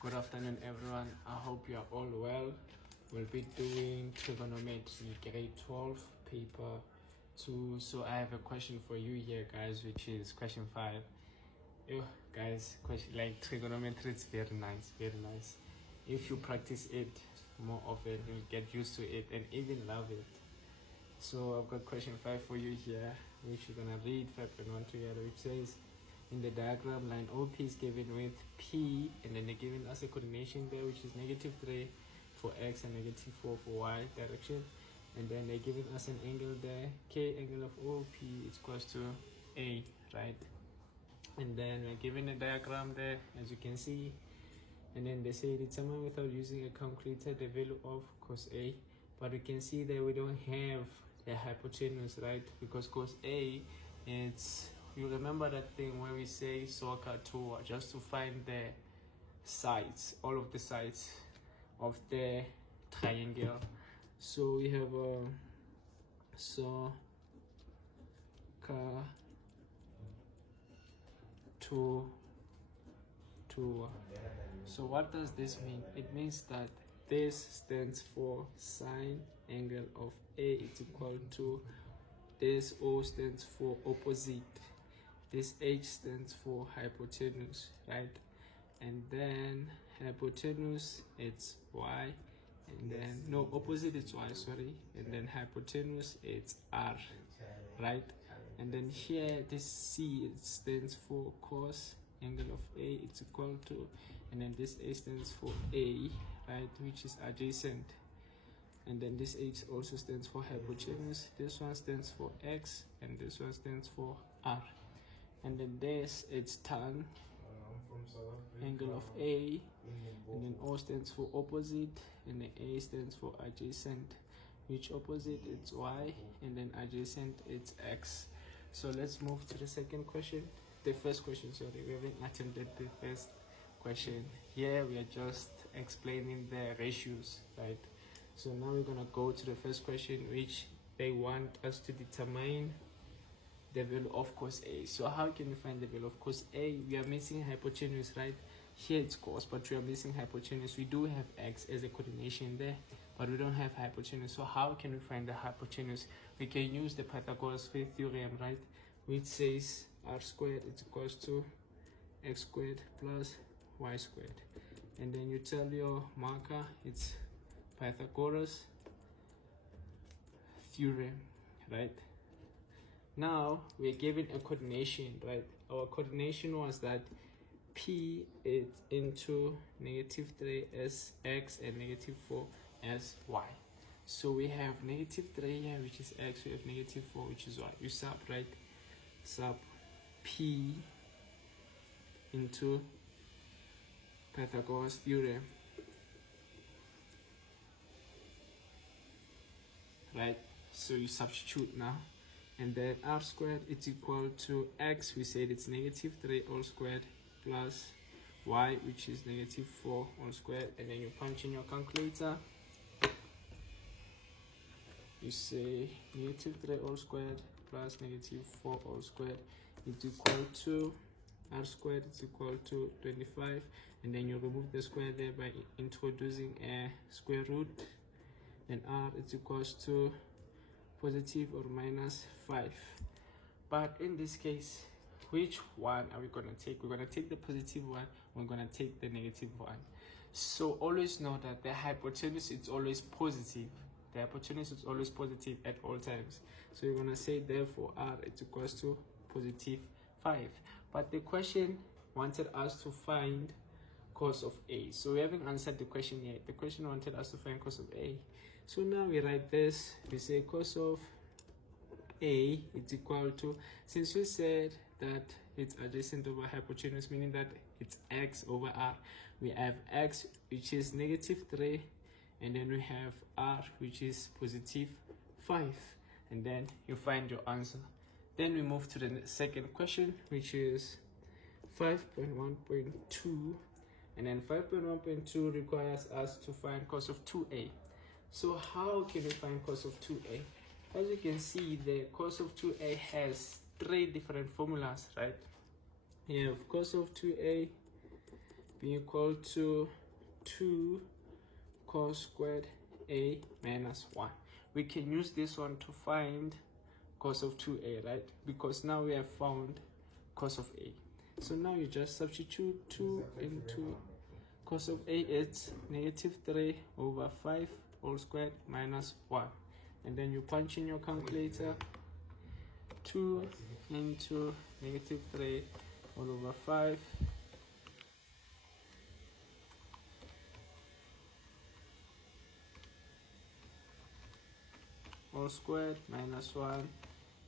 Good afternoon, everyone. I hope you are all well. We'll be doing trigonometry grade 12 paper 2. So I have a question for you here, guys, which is question 5. Guys, question like trigonometry, it's very nice, very nice. If you practice it more often, you'll get used to it and even love it. So I've got question 5 for you here, which you're gonna read 5.1 together, which says, in the diagram, line OP is given with P, and then they're giving us a coordination there, which is -3 for X and -4 for Y direction. And then they're giving us an angle there, K angle of OP is equals to A, right? And then we're given a diagram there, as you can see. And then they say determine without using a calculator the value of cos A. But we can see that we don't have the hypotenuse, right? Because cos A, it's, you remember that thing where we say soccer to just to find the sides, all of the sides of the triangle. So we have a soccer to. So what does this mean? It means that this stands for sine angle of A is equal to, this O stands for opposite, this H stands for hypotenuse, right? And then hypotenuse, it's Y, and then no, opposite it's Y, sorry, and then hypotenuse, it's R, right? And then here this C, it stands for cos angle of A, it's equal to, and then this A stands for A, right, which is adjacent. And then this H also stands for hypotenuse, this one stands for X, and this one stands for R. And then this, it's tan angle of A, and then O stands for opposite, and then A stands for adjacent, which opposite it's Y, and then adjacent it's X. So let's move to the second question. The first question, sorry, we haven't attempted the first question. Here we are just explaining the ratios, right? So now we're gonna go to the first question, which they want us to determine the value of cos A. So how can we find the value of cos A? We are missing hypotenuse, right? Here it's cos, but we are missing hypotenuse. We do have X as a coordination there, but we don't have hypotenuse. So how can we find the hypotenuse? We can use the Pythagoras theorem, right? Which says r squared is equals to x squared plus y squared. And then you tell your marker it's Pythagoras theorem, right? Now we're given a coordination, right? Our coordination was that P is into -3 as X and -4 as Y. So we have -3 here, which is X, we have -4, which is Y. You sub, right? Sub P into Pythagoras theorem, right? So you substitute now, and then r squared is equal to X, we said it's -3 all squared plus Y, which is -4 all squared. And then you punch in your calculator, you say -3 all squared plus -4 all squared is equal to r squared is equal to 25, and then you remove the square there by introducing a square root, and r is equals to positive or -5. But in this case, which one are we going to take? We're going to take the positive one, we're going to take the negative one. So always know that the hypotenuse is always positive. The hypotenuse is always positive at all times. So you're going to say therefore r is equals to +5. But the question wanted us to find cos of A. So we haven't answered the question yet. The question wanted us to find cos of A. So now we write this. We say cos of A is equal to, since we said that it's adjacent over hypotenuse, meaning that it's X over R, we have X, which is -3, and then we have R, which is +5, and then you find your answer. Then we move to the second question, which is 5.1.2, and then 5.1.2 requires us to find cos of 2A. So how can we find cos of 2A? As you can see, the cos of 2A has 3 different formulas, right? You have cos of 2A be equal to 2 cos squared a minus 1. We can use this one to find cos of 2a, right? Because now we have found cos of a. So now you just substitute 2 into cos of a. It's negative 3 over 5 whole squared minus 1. And then you punch in your calculator. 2 into negative 3 all over 5 all squared minus 1,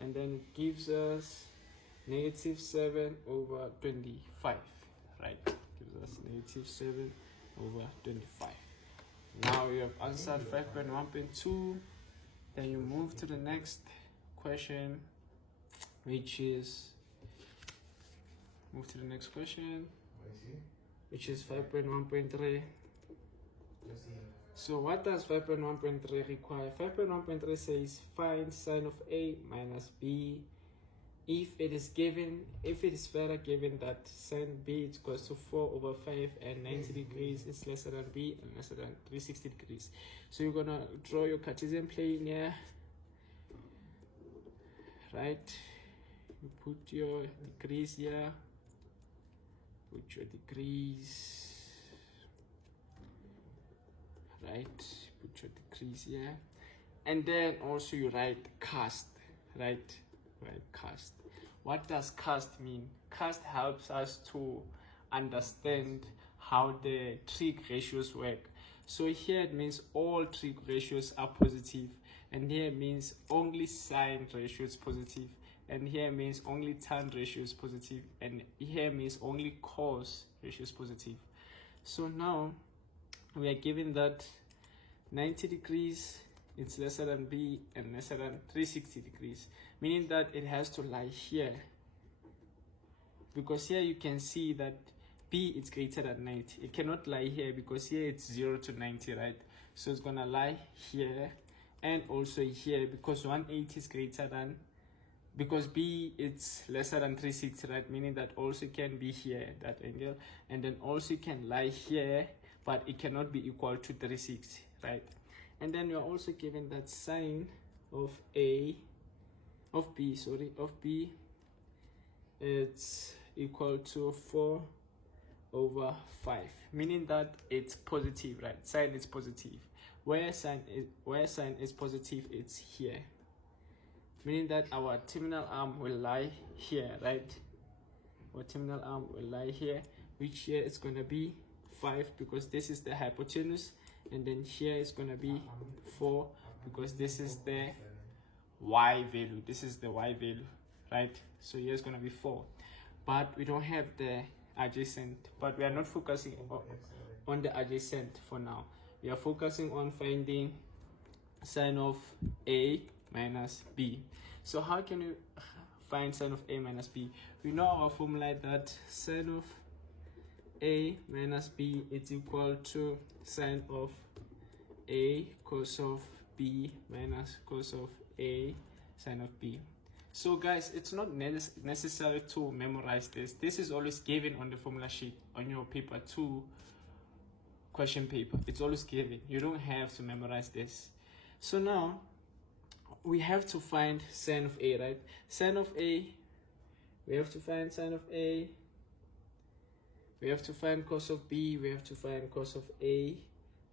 and then it gives us negative 7 over 25, right? Gives us negative 7 over 25. Now you have answered 5.1.2. Then you move to the next question, which is 5.1.3. So what does 5.1.3 require? 5.1.3 says find sine of a minus b if it is further given that sine b is equals to 4 over 5 and 90 degrees is lesser than b and lesser than 360 degrees. So you're gonna draw your Cartesian plane here, right? You put your degrees here, right? Put your degrees here, and then also you write cast, right? Cast. What does cast mean? Cast helps us to understand how the trig ratios work. So here it means all trig ratios are positive, and here it means only sine ratio is positive, and here it means only tan ratio is positive, and here it means only cos ratio is positive. So now we are given that 90 degrees it's lesser than b and lesser than 360 degrees, meaning that it has to lie here, because here you can see that b is greater than 90. It cannot lie here because here it's 0 to 90, right? So it's gonna lie here and also here, because 180 is greater than, because b it's lesser than 360, right? Meaning that also can be here, that angle, and then also can lie here, but it cannot be equal to 360, right? And then you're also given that sine of b it's equal to 4 over 5, meaning that it's positive, right? Sine is positive. Where sine is positive, it's here, meaning that our terminal arm will lie here, right? Our terminal arm will lie here, which here is going to be 5 because this is the hypotenuse, and then here is going to be 4 because this is the y value. This is the y value, right? So here is going to be 4, but we don't have the adjacent, but we are not focusing on the adjacent for now. We are focusing on finding sine of a minus b. So how can you find sine of a minus b? We know our formula that sine of a minus b is equal to sine of a cos of b minus cos of a sine of b. So guys, it's not necessary to memorize this. This is always given on the formula sheet on your paper 2 question paper. It's always given. You don't have to memorize this. So now we have to find sine of a, right? Sine of a, we have to find sine of a, we have to find cos of b, we have to find cos of a,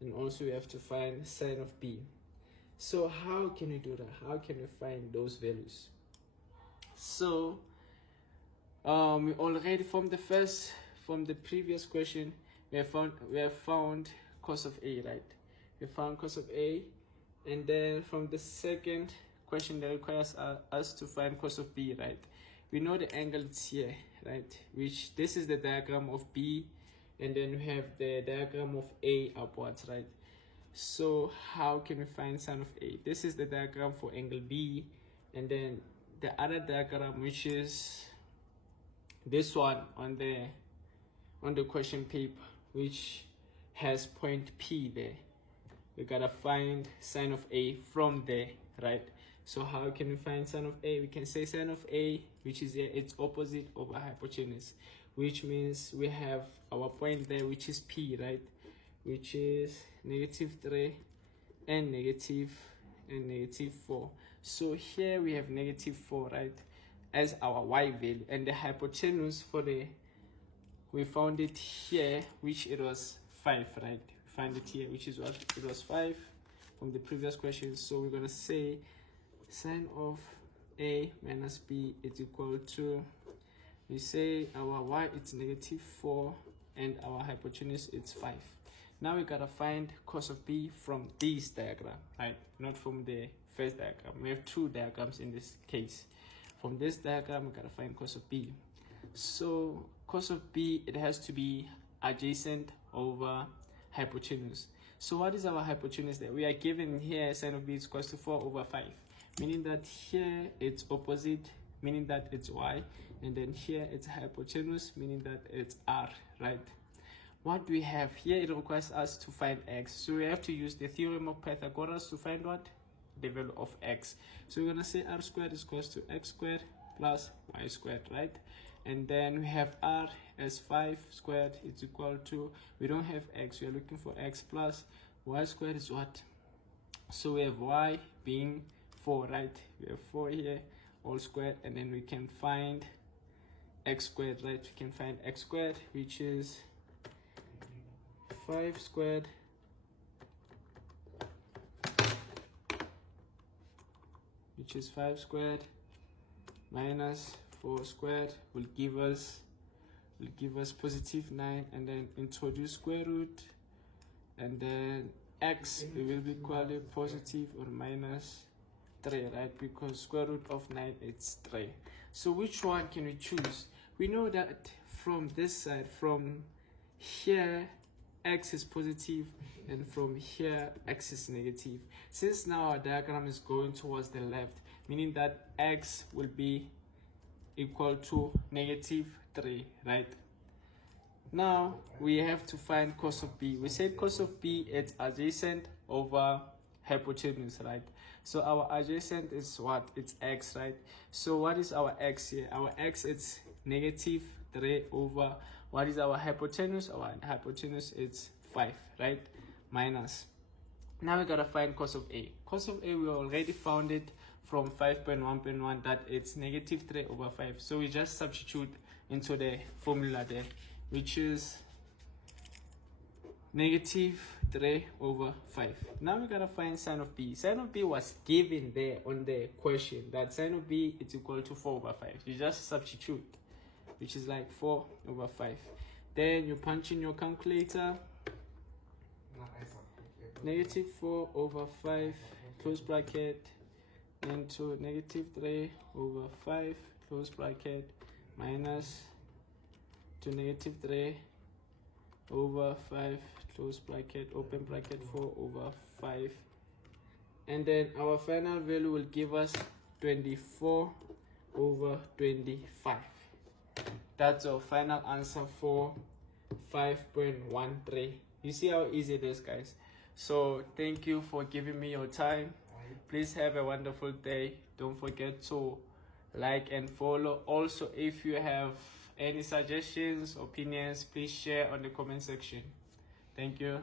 and also we have to find sine of b. So how can we do that? How can we find those values? So we already from the previous question, we have found cos of a, right? We found cos of a, and then from the second question that requires us to find cos of b, right? We know the angle is here, right? Which this is the diagram of b, and then we have the diagram of a upwards, right? So how can we find sine of a? This is the diagram for angle b, and then the other diagram, which is this one on the question paper, which has point P there. We gotta find sine of a from there, right? So how can we find sine of a? We can say sine of a, which is its opposite over hypotenuse, which means we have our point there, which is P, right? Which is -3 and -4. So here we have -4, right, as our y value, and the hypotenuse for the, we found it here, which it was 5, right? We find it here, which is what it was 5 from the previous question. So we're gonna say sine of A minus B is equal to, we say our y it's -4 and our hypotenuse is 5. Now we gotta find cos of B from this diagram, right? Not from the first diagram. We have two diagrams in this case. From this diagram, we gotta find cos of B. So cos of B, it has to be adjacent over hypotenuse. So what is our hypotenuse there? We are given here sine of B is equal to 4/5, meaning that here it's opposite, meaning that it's y, and then here it's hypotenuse, meaning that it's r, right? What do we have here? It requires us to find x, so we have to use the theorem of Pythagoras to find what? The value of x. So we're gonna say r squared is equal to x squared plus y squared, right? And then we have r as 5 squared is equal to, we don't have x, we are looking for x, plus y squared is what? So we have y being 4, right? We have 4 here, all squared, and then we can find x squared, right? We can find x squared, which is 5 squared minus 4 squared will give us positive 9, and then introduce square root, and then x will be equal to positive or minus 3, right? Because square root of 9 is 3. So which one can we choose? We know that from this side, from here, x is positive, and from here x is negative. Since now our diagram is going towards the left, meaning that x will be equal to -3, right? Now we have to find cos of B. We said cos of B is adjacent over hypotenuse, right? So our adjacent is what? It's x, right? So what is our x here? Our x is -3 over, what is our hypotenuse? Our hypotenuse is 5, right? Minus. Now we gotta find cos of A. Cos of A, we already found it from 5.1.1 that it's -3/5. So we just substitute into the formula there, which is -3/5. Now we gotta find sine of B. Sine of B was given there on the question, that sine of B is equal to 4/5. You just substitute, which is like 4/5. Then you punch in your calculator, -4/5 close bracket into -3/5 close bracket minus to -3/5 close bracket open bracket 4/5, and then our final value will give us 24/25. That's our final answer for 5.13. You see how easy it is, guys? So thank you for giving me your time. Please have a wonderful day. Don't forget to like and follow. Also, if you have any suggestions, opinions, please share on the comment section. Thank you.